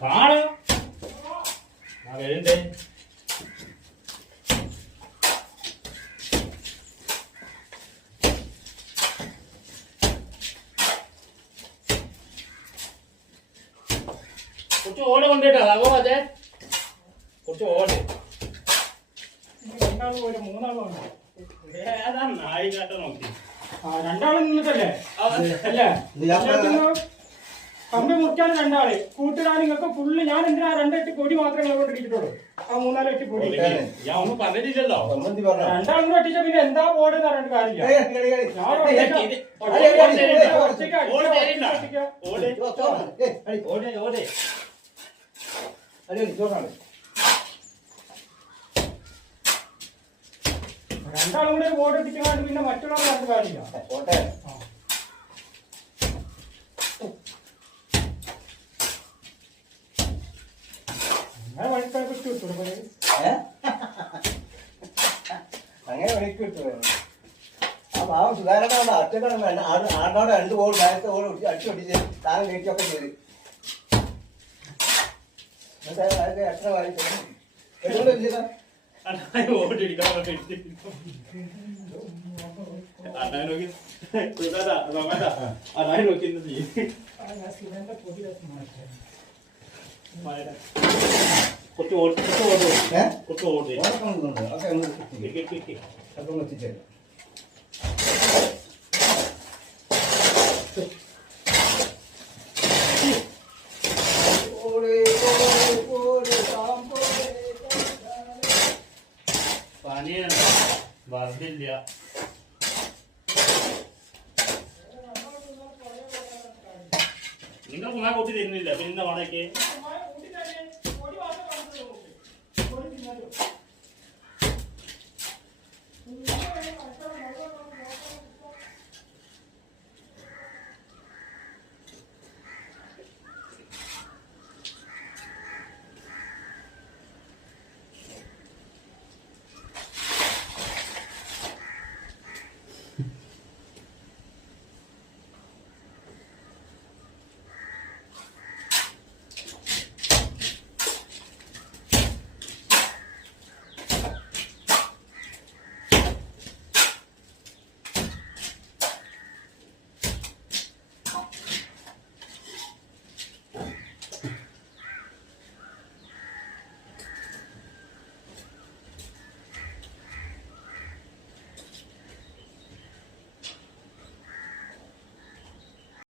കാണോ ആ വരുണ്ടേ കുറച്ച് ഓട കൊണ്ടിട്ടോ അതോ അതെ കുറച്ച് ഓട ഏതാ നായി കാട്ട നോക്കി രണ്ടാള് നിന്നിട്ടല്ലേ അല്ലേ കമ്പി മുറിക്കാൻ രണ്ടാള് കൂട്ടിടാൻ നിങ്ങൾക്ക് ഫുള്ള് ഞാൻ എന്തിനാ 2 കൊടി മാത്രമേ അങ്ങോട്ട് ഇട്ടിട്ടുള്ളൂ ആ 3-4 കൊടി ഞാൻ ഒന്നും പറഞ്ഞിട്ടില്ലല്ലോ രണ്ടാളും കൂടെ അടിച്ച പിന്നെ എന്താ ബോർഡ് എന്ന് പറഞ്ഞിട്ട് കാര്യമില്ല രണ്ടാളും കൂടെ ബോർഡ് ഇട്ടിച്ചാൽ പിന്നെ മറ്റുള്ള പറഞ്ഞിട്ട് കാര്യമില്ല അങ്ങനെ വഴിക്ക് കിട്ടും ആ പാവം സുധാരണ അച്ഛനാണ് ആടിനോട് 2 ബോൾ നേരത്തെ ബോൾ അടിച്ചു പൊട്ടിച്ച് താൻ കയറ്റിയൊക്കെ ചെയ്ത് എത്ര വായിച്ചു കുറച്ച് ഓടി അപ്പം എത്തിച്ചേരും പനിയാണ് വർദ്ധില്ല നിങ്ങൾ കുമാ കൂട്ടി തരുന്നില്ല പിന്നെ വാടകയ്ക്ക്